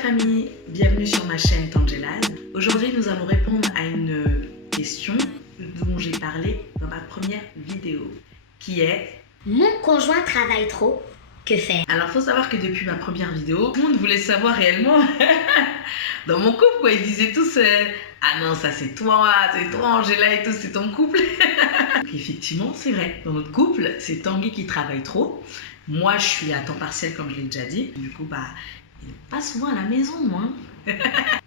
famille, bienvenue sur ma chaîne Tangelane. Aujourd'hui nous allons répondre à une question dont j'ai parlé dans ma première vidéo, qui est mon conjoint travaille trop, que faire? Alors faut savoir que depuis ma première vidéo, tout le monde voulait savoir réellement dans mon couple quoi, ils disaient tous ah non ça c'est toi Angela et tout, c'est ton couple. Effectivement c'est vrai, dans notre couple c'est Tanguy qui travaille trop. Moi je suis à temps partiel comme je l'ai déjà dit, du coup il n'est pas souvent à la maison moi.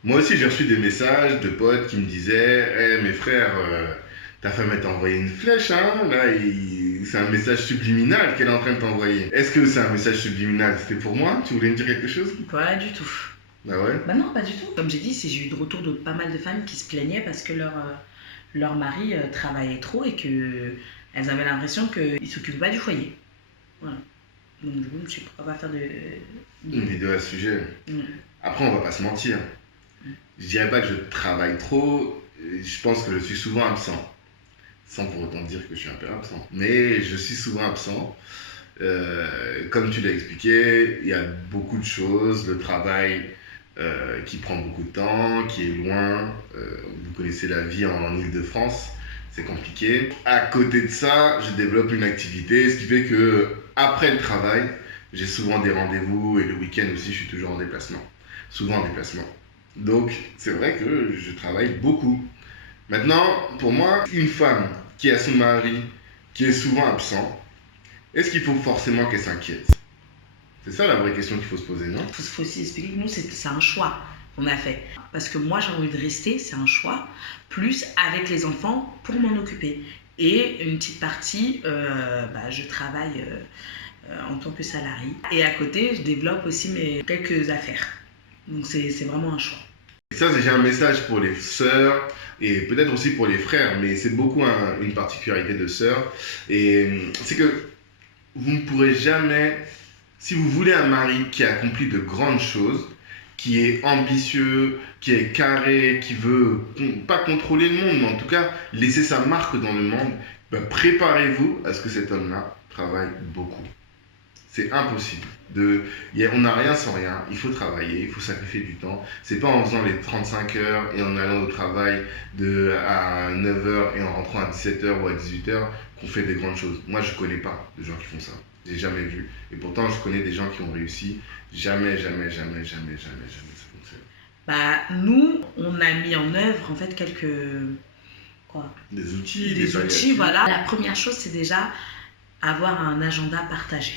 Moi aussi j'ai reçu des messages de potes qui me disaient mes frères, ta femme elle t'a envoyé une flèche hein, là c'est un message subliminal qu'elle est en train de t'envoyer. Est-ce que c'est un message subliminal? C'était pour moi? Tu voulais me dire quelque chose? Pas du tout. Bah ouais? Bah non, pas du tout. Comme j'ai dit, j'ai eu de retour de pas mal de femmes qui se plaignaient parce que leur mari travaillait trop et qu'elles avaient l'impression qu'il ne s'occupait pas du foyer. Voilà. Donc du coup, je ne sais pas, on va faire une vidéo à ce sujet. Après, on va pas se mentir. Je dirais pas que je travaille trop, je pense que je suis souvent absent. Sans pour autant dire que je suis un peu absent. Mais je suis souvent absent. Comme tu l'as expliqué, il y a beaucoup de choses. Le travail qui prend beaucoup de temps, qui est loin. Vous connaissez la vie en Île-de-France, c'est compliqué. À côté de ça, je développe une activité, ce qui fait que après le travail, j'ai souvent des rendez-vous et le week-end aussi, je suis toujours en déplacement. Souvent en déplacement. Donc, c'est vrai que je travaille beaucoup. Maintenant, pour moi, une femme qui a son mari qui est souvent absent, est-ce qu'il faut forcément qu'elle s'inquiète? C'est ça la vraie question qu'il faut se poser, non? Il faut aussi expliquer que nous, c'est un choix qu'on a fait. Parce que moi, j'ai envie de rester, c'est un choix, plus avec les enfants pour m'en occuper. Et une petite partie, je travaille en tant que salarié. Et à côté, je développe aussi mes quelques affaires. Donc, c'est vraiment un choix. Et ça, j'ai un message pour les sœurs et peut-être aussi pour les frères, mais c'est beaucoup une particularité de sœurs. Et c'est que vous ne pourrez jamais, si vous voulez un mari qui accomplit de grandes choses, qui est ambitieux, qui est carré, qui veut pas contrôler le monde, mais en tout cas laisser sa marque dans le monde, préparez-vous à ce que cet homme-là travaille beaucoup. C'est impossible. On n'a rien sans rien. Il faut travailler, il faut sacrifier du temps. C'est pas en faisant les 35 heures et en allant au travail à 9 heures et en rentrant à 17 heures ou à 18 heures qu'on fait des grandes choses. Moi, je connais pas de gens qui font ça. J'ai jamais vu. Et pourtant, je connais des gens qui ont réussi. Jamais ça fonctionne. Nous, on a mis en œuvre en fait des outils, des outils, voilà. La première chose, c'est déjà avoir un agenda partagé.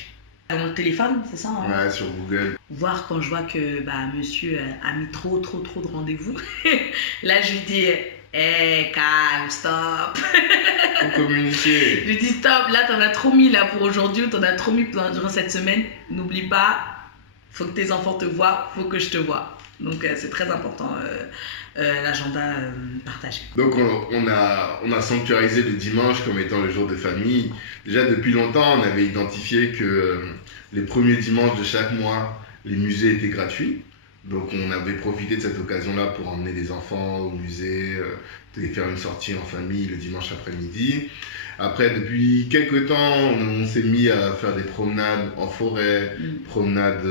Dans le téléphone, c'est ça hein? Ouais, sur Google. Voir quand je vois que monsieur a mis trop de rendez-vous. Là, je lui dis, calme, stop. Faut communiquer. Je lui dis, stop, là, t'en as trop mis là pour aujourd'hui ou t'en as trop mis durant cette semaine. N'oublie pas, faut que tes enfants te voient, faut que je te vois. Donc, c'est très important, l'agenda partagé. Donc, on a sanctuarisé le dimanche comme étant le jour de famille. Déjà, depuis longtemps, on avait identifié que les premiers dimanches de chaque mois, les musées étaient gratuits. Donc, on avait profité de cette occasion-là pour emmener les enfants au musée, et faire une sortie en famille le dimanche après-midi. Après, depuis quelques temps, on s'est mis à faire des promenades en forêt, promenades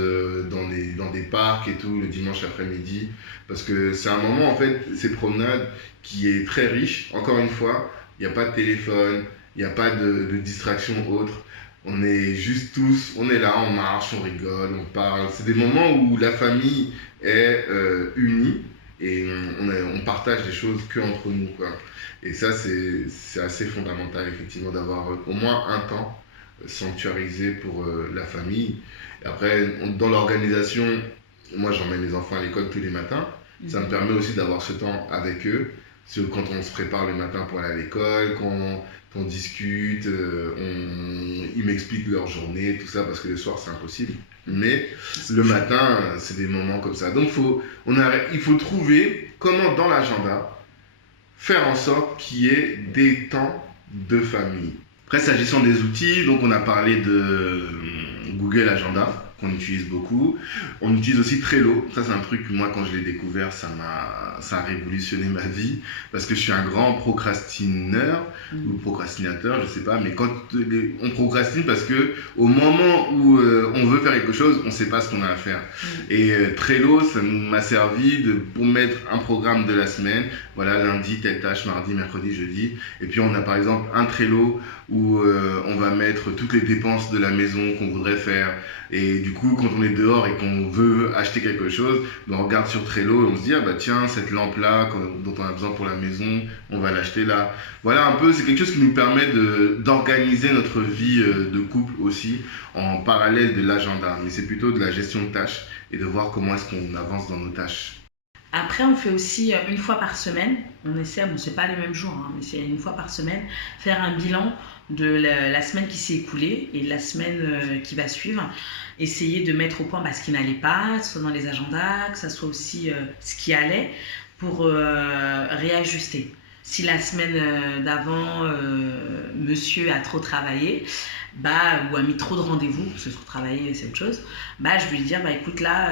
dans des parcs et tout, le dimanche après-midi. Parce que c'est un moment, en fait, ces promenades, qui est très riche. Encore une fois, il n'y a pas de téléphone, il n'y a pas de distraction autre. On est juste tous, on est là, on marche, on rigole, on parle. C'est des moments où la famille est unie et on partage des choses qu'entre nous, quoi. Et ça, c'est assez fondamental, effectivement, d'avoir au moins un temps sanctuarisé pour la famille. Et après, dans l'organisation, moi, j'emmène les enfants à l'école tous les matins. Ça me permet aussi d'avoir ce temps avec eux. Quand on se prépare le matin pour aller à l'école, quand on discute, ils m'expliquent leur journée, tout ça, parce que le soir, c'est impossible. Mais le matin, c'est des moments comme ça. Donc, il faut trouver comment, dans l'agenda, faire en sorte qu'il y ait des temps de famille. Après, s'agissant des outils, donc on a parlé de Google Agenda. qu'on utilise beaucoup. On utilise aussi Trello. Ça, c'est un truc, moi, quand je l'ai découvert, ça a révolutionné ma vie. Parce que je suis un grand procrastineur ou procrastinateur, je sais pas. Mais quand on procrastine parce que au moment où on veut faire quelque chose, on sait pas ce qu'on a à faire. Et Trello, ça m'a servi pour mettre un programme de la semaine. Voilà, lundi, telle tâche, mardi, mercredi, jeudi. Et puis, on a par exemple un Trello où on va mettre toutes les dépenses de la maison qu'on voudrait faire. Et du coup, quand on est dehors et qu'on veut acheter quelque chose, on regarde sur Trello et on se dit, ah bah tiens, cette lampe-là dont on a besoin pour la maison, on va l'acheter là. Voilà un peu, c'est quelque chose qui nous permet d'organiser notre vie de couple aussi en parallèle de l'agenda. Mais c'est plutôt de la gestion de tâches et de voir comment est-ce qu'on avance dans nos tâches. Après, on fait aussi une fois par semaine, on essaie, bon, c'est pas les mêmes jours, hein, mais c'est une fois par semaine, faire un bilan de la semaine qui s'est écoulée et la semaine qui va suivre. Essayer de mettre au point ce qui n'allait pas, que ce soit dans les agendas, que ce soit aussi ce qui allait, pour réajuster. Si la semaine d'avant, monsieur a trop travaillé, ou a mis trop de rendez-vous, parce que sur travailler c'est autre chose, je vais lui dire, écoute là,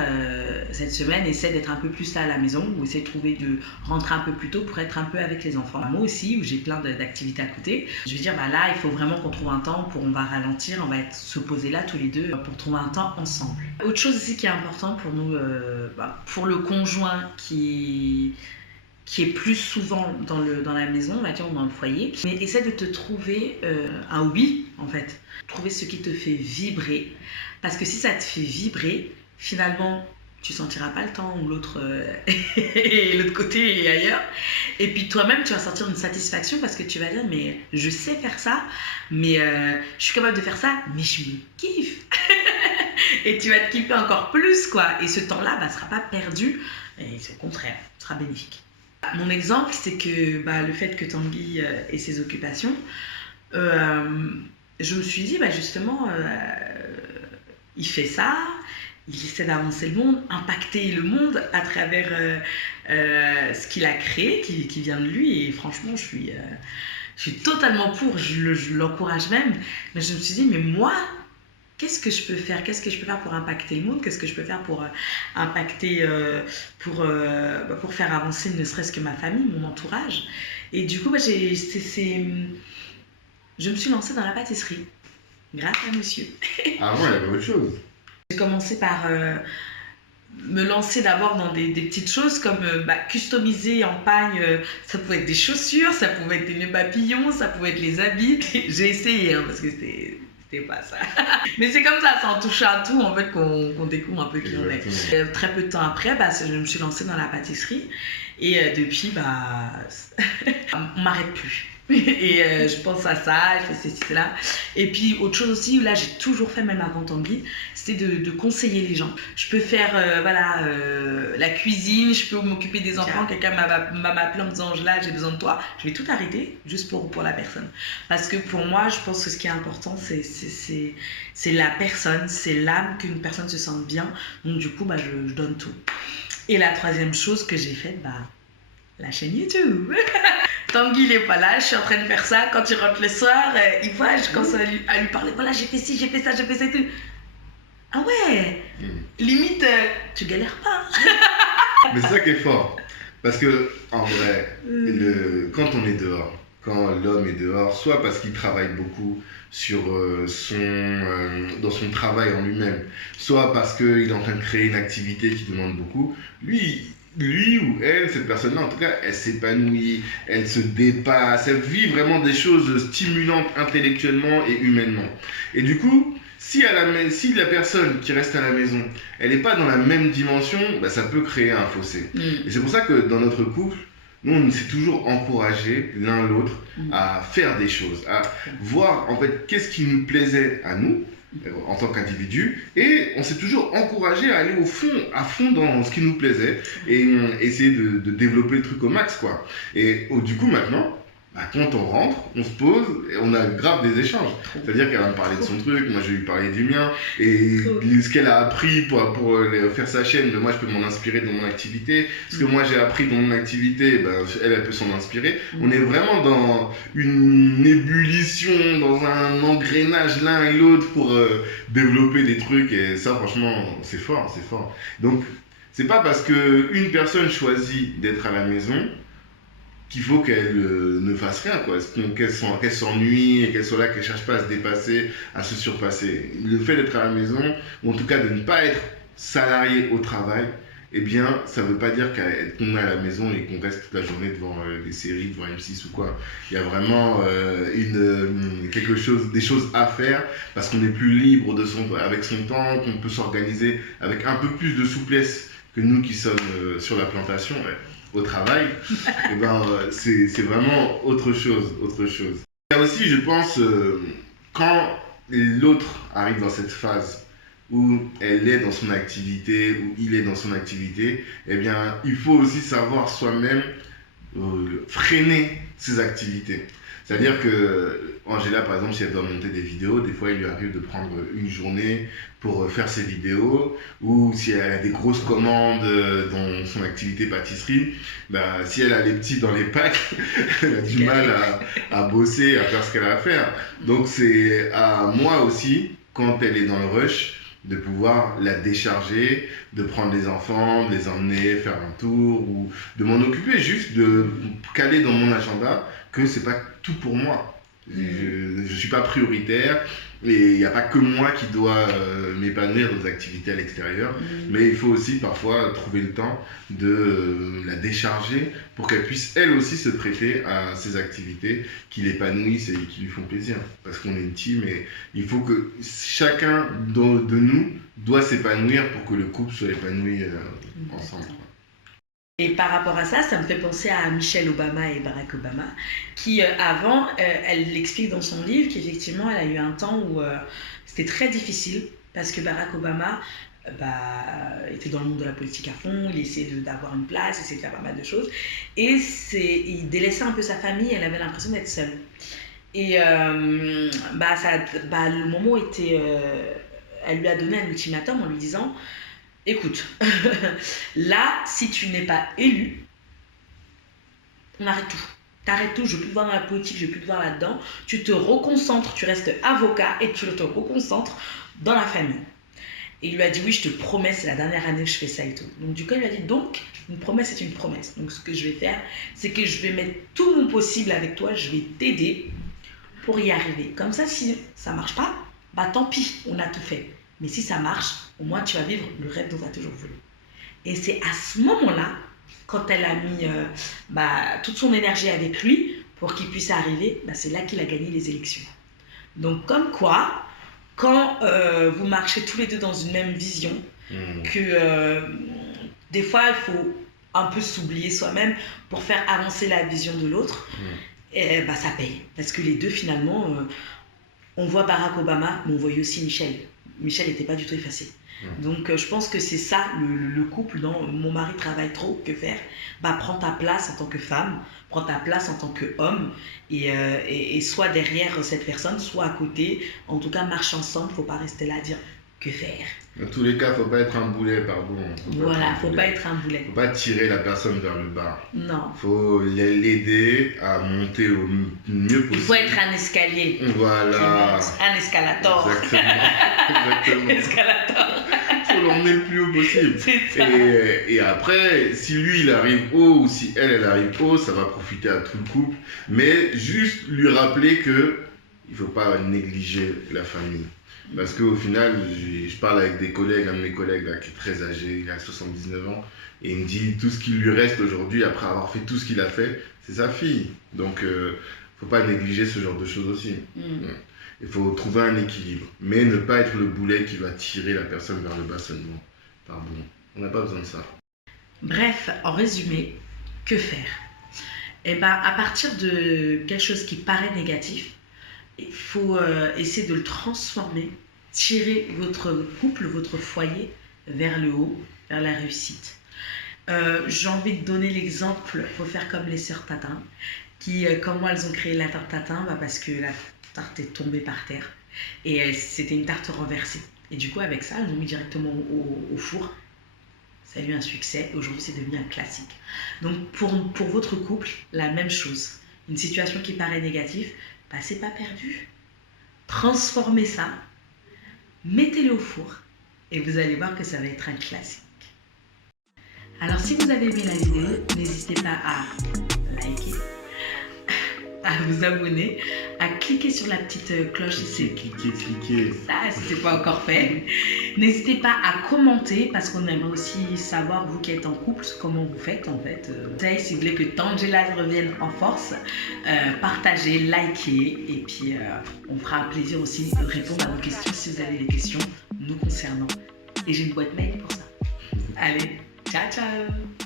cette semaine, essaie d'être un peu plus là à la maison, ou essaie de rentrer un peu plus tôt pour être un peu avec les enfants. Moi aussi, où j'ai plein d'activités à côté, je vais dire, là, il faut vraiment qu'on trouve un temps on va ralentir, on va se poser là tous les deux pour trouver un temps ensemble. Autre chose aussi qui est important pour nous, pour le conjoint qui est plus souvent dans la maison, ou dans le foyer. Mais essaie de te trouver un hobby, en fait. Trouver ce qui te fait vibrer. Parce que si ça te fait vibrer, finalement, tu sentiras pas le temps où l'autre l'autre côté est ailleurs. Et puis toi-même, tu vas sentir une satisfaction parce que tu vas dire, mais je sais faire ça, mais je suis capable de faire ça, mais je me kiffe. Et tu vas te kiffer encore plus, quoi. Et ce temps-là, sera pas perdu. Et c'est au contraire, sera bénéfique. Mon exemple, c'est que le fait que Tanguy ait ses occupations, je me suis dit, justement, il fait ça, il essaie d'avancer le monde, impacter le monde à travers ce qu'il a créé, qui vient de lui. Et franchement, je suis totalement pour, je l'encourage même. Mais je me suis dit, mais moi, qu'est-ce que je peux faire? Qu'est-ce que je peux faire pour impacter le monde? Qu'est-ce que je peux faire pour impacter, pour faire avancer ne serait-ce que ma famille, mon entourage? Et du coup, je me suis lancée dans la pâtisserie, grâce à monsieur. Ah ouais, il y avait autre chose. J'ai commencé par me lancer d'abord dans des petites choses comme customiser en pagne, ça pouvait être des chaussures, ça pouvait être des nœuds papillons, ça pouvait être les habits. J'ai essayé, parce que c'était pas ça. Mais c'est comme ça, en touche à tout, en fait, qu'on découvre un peu qui on est. Très peu de temps après, je me suis lancée dans la pâtisserie. Et depuis, on m'arrête plus. Et je pense à ça, je fais ceci, là. Et puis, autre chose aussi, là, j'ai toujours fait, même avant Tanguy, c'était de conseiller les gens. Je peux faire, la cuisine, je peux m'occuper des enfants. Quelqu'un m'a appelé en me disant, là, j'ai besoin de toi. Je vais tout arrêter, juste pour la personne. Parce que pour moi, je pense que ce qui est important, c'est la personne, c'est l'âme, qu'une personne se sente bien. Donc, du coup, je donne tout. Et la troisième chose que j'ai faite, la chaîne YouTube. Tanguy, il n'est pas là, je suis en train de faire ça. Quand il rentre le soir, il voit, je commence à lui parler. Voilà, j'ai fait ci, j'ai fait ça, j'ai fait ça et tout. Ah ouais, limite, tu galères pas. Mais c'est ça qui est fort. Parce que, en vrai, quand on est dehors, quand l'homme est dehors, soit parce qu'il travaille beaucoup dans son travail en lui-même, soit parce qu'il est en train de créer une activité qui demande beaucoup, lui ou elle, cette personne-là, en tout cas, elle s'épanouit, elle se dépasse, elle vit vraiment des choses stimulantes intellectuellement et humainement. Et du coup, si la personne qui reste à la maison, elle n'est pas dans la même dimension, ça peut créer un fossé. Et c'est pour ça que dans notre couple, nous, on s'est toujours encouragés l'un l'autre à faire des choses, à voir en fait qu'est-ce qui nous plaisait à nous, en tant qu'individu, et on s'est toujours encouragé à aller à fond dans ce qui nous plaisait et essayer de développer le truc au max, quoi. Et du coup, maintenant, Bah, quand on rentre, on se pose et on a grave des échanges. C'est-à-dire qu'elle va me parler de son truc, moi je vais lui parler du mien. Et ce qu'elle a appris pour faire sa chaîne, moi je peux m'en inspirer dans mon activité. Ce que moi j'ai appris dans mon activité, ben, elle peut s'en inspirer. On est vraiment dans une ébullition, dans un engrenage l'un et l'autre pour développer des trucs. Et ça franchement, c'est fort, c'est fort. Donc, c'est pas parce qu'une personne choisit d'être à la maison qu'il faut qu'elle ne fasse rien, quoi. Qu'elle s'ennuie, et qu'elle soit là, qu'elle cherche pas à se dépasser, à se surpasser. Le fait d'être à la maison, ou en tout cas de ne pas être salarié au travail, eh bien, ça veut pas dire qu'on est à la maison et qu'on reste toute la journée devant des séries, devant M6 ou quoi. Il y a vraiment des choses à faire parce qu'on est plus libre avec son temps, qu'on peut s'organiser avec un peu plus de souplesse que nous qui sommes sur la plantation. Ouais, au travail, et ben, c'est vraiment autre chose. Il y a aussi, je pense, quand l'autre arrive dans cette phase où elle est dans son activité, où il est dans son activité, eh bien, il faut aussi savoir soi-même freiner ses activités. C'est-à-dire que Angela, par exemple, si elle doit monter des vidéos, des fois, il lui arrive de prendre une journée pour faire ses vidéos, ou si elle a des grosses commandes dans son activité pâtisserie, bah, si elle a les petits dans les packs, elle a du mal à bosser, à faire ce qu'elle a à faire. Donc c'est à moi aussi, quand elle est dans le rush, de pouvoir la décharger, de prendre les enfants, de les emmener faire un tour, ou de m'en occuper, juste de caler dans mon agenda que c'est pas tout pour moi. Je suis pas prioritaire et il n'y a pas que moi qui dois m'épanouir dans des activités à l'extérieur, mais il faut aussi parfois trouver le temps de la décharger pour qu'elle puisse elle aussi se prêter à ces activités qui l'épanouissent et qui lui font plaisir, parce qu'on est une team et il faut que chacun de nous doit s'épanouir pour que le couple soit épanoui ensemble. Et par rapport à ça, ça me fait penser à Michelle Obama et Barack Obama, qui avant, elle l'explique dans son livre qu'effectivement, elle a eu un temps où c'était très difficile, parce que Barack Obama était dans le monde de la politique à fond, il essayait d'avoir une place, essayait de faire pas mal de choses, et il délaissait un peu sa famille, elle avait l'impression d'être seule. Et le moment était... elle lui a donné un ultimatum en lui disant... Écoute, là, si tu n'es pas élu, on arrête tout. T'arrêtes tout, je ne veux plus te voir dans la politique, je ne veux plus te voir là-dedans. Tu te reconcentres, tu restes avocat et tu te reconcentres dans la famille. Et il lui a dit, oui, je te promets, c'est la dernière année que je fais ça et tout. Donc du coup, il lui a dit, donc, une promesse est une promesse. Donc ce que je vais faire, c'est que je vais mettre tout mon possible avec toi, je vais t'aider pour y arriver. Comme ça, si ça ne marche pas, bah tant pis, on a tout fait. Mais si ça marche, au moins tu vas vivre le rêve dont tu as toujours voulu. Et c'est à ce moment-là, quand elle a mis toute son énergie avec lui pour qu'il puisse arriver, c'est là qu'il a gagné les élections. Donc comme quoi, quand vous marchez tous les deux dans une même vision, que des fois il faut un peu s'oublier soi-même pour faire avancer la vision de l'autre, et, ça paye. Parce que les deux finalement, on voit Barack Obama, mais on voyait aussi Michelle. Michelle n'était pas du tout effacée. Donc je pense que c'est ça le couple dans mon mari travaille trop, que faire? Prends ta place en tant que femme, prends ta place en tant qu'homme et soit derrière cette personne, soit à côté. En tout cas, marche ensemble, il ne faut pas rester là à dire que faire. Dans tous les cas, il ne faut pas être un boulet, pardon. Voilà, il ne faut pas être un boulet. Il ne faut pas tirer la personne vers le bas. Non. Il faut l'aider à monter au mieux possible. Il faut être un escalier. Voilà. Un escalator. Exactement. Escalator. Il faut l'emmener le plus haut possible. C'est ça. Et après, si lui il arrive haut ou si elle arrive haut, ça va profiter à tout le couple. Mais juste lui rappeler que il ne faut pas négliger la famille. Parce qu'au final, je parle avec des collègues, un de mes collègues là, qui est très âgé, il a 79 ans, et il me dit tout ce qui lui reste aujourd'hui, après avoir fait tout ce qu'il a fait, c'est sa fille. Donc, il ne faut pas négliger ce genre de choses aussi. Il faut trouver un équilibre, mais ne pas être le boulet qui va tirer la personne vers le bas seulement. Pardon, on n'a pas besoin de ça. Bref, en résumé, que faire? À partir de quelque chose qui paraît négatif, il faut essayer de le transformer, tirer votre couple, votre foyer vers le haut, vers la réussite. J'ai envie de donner l'exemple, il faut faire comme les sœurs Tatin, comment elles ont créé la tarte tatin? Parce que la tarte est tombée par terre et c'était une tarte renversée. Et du coup, avec ça, elles l'ont mis directement au four. Ça a eu un succès. Aujourd'hui, c'est devenu un classique. Donc, pour votre couple, la même chose. Une situation qui paraît négative, c'est pas perdu. Transformez ça, mettez-le au four et vous allez voir que ça va être un classique. Alors, si vous avez aimé la vidéo, n'hésitez pas à liker, à vous abonner, à cliquer sur la petite cloche si c'est Cliquez. ça, si c'est pas encore fait. N'hésitez pas à commenter parce qu'on aimerait aussi savoir, vous qui êtes en couple, comment vous faites en fait. Si vous voulez que Tangela revienne en force, partagez, likez et puis on fera plaisir aussi de répondre à vos questions si vous avez des questions nous concernant. Et j'ai une boîte mail pour ça. Allez, ciao ciao.